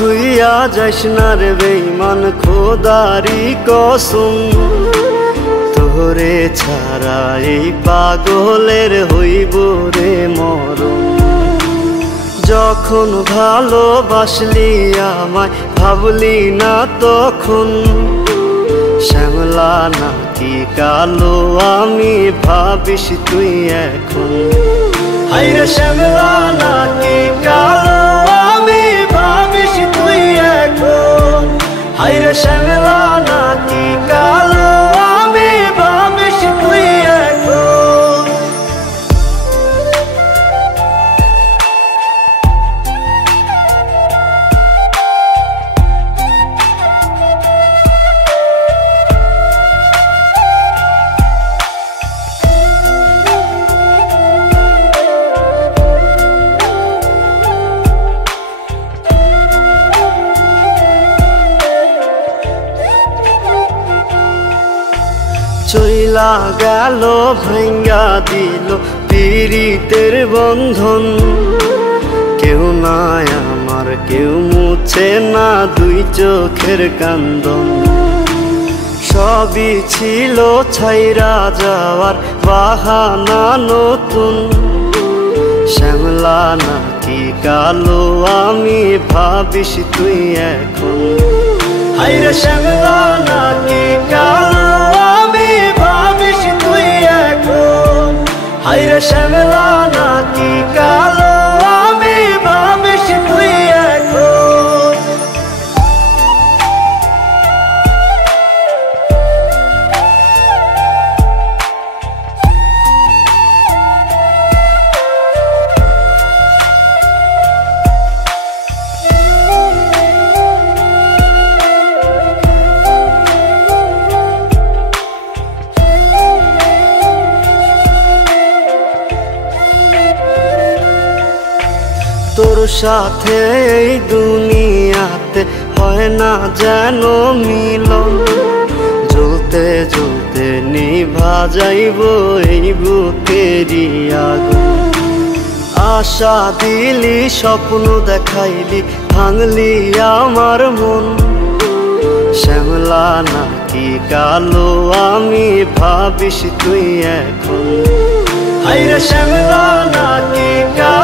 থুইয়া যাইস না রে বেঈমান খোদারি কসম, তোরে ছাড়া এই পাগলের হইব রে মরণ। যখন ভালোবাসলি আমায় ভাবলি না তখন, শ্যামলা নাকি কালো আমি ভাবিস তুই এখন। হায়রে শ্যামলা নাকি কালো আমি ভাবিস তুই এখন। হায়রে শ্যামলা নাকি কালো আমি ভাবিস তুই এখন। চইলা গেল ভাঙ্গা দিল পীড়িতের বন্ধন, কেউ নাই আমার কেউ মুছে না দুই চোখের কান্দন। সবই ছিল ছাইরা যাওয়ার বাহানা নতুন, শ্যামলা নাকি কালো আমি ভাবিস তুই এখন। হায়রে শ্যামলা নাকি কালো আমি ভাবিস তুই এখন। হায়রে শ্যামলা নাকি কালো আমি ভাবিস তুই এখন। তোর সাথে এই দুনিয়াতে হয় না যেন মিলন, জ্বলতে জ্বলতে নিভা যাইব এই বুকেরই আগুন। আশা দিলি স্বপ্ন দেখাইলি ভাঙলি আমার মন, শ্যামলা নাকি কালো আমি ভাবিস তুই এখন। হায়রে শ্যামলা নাকি কালো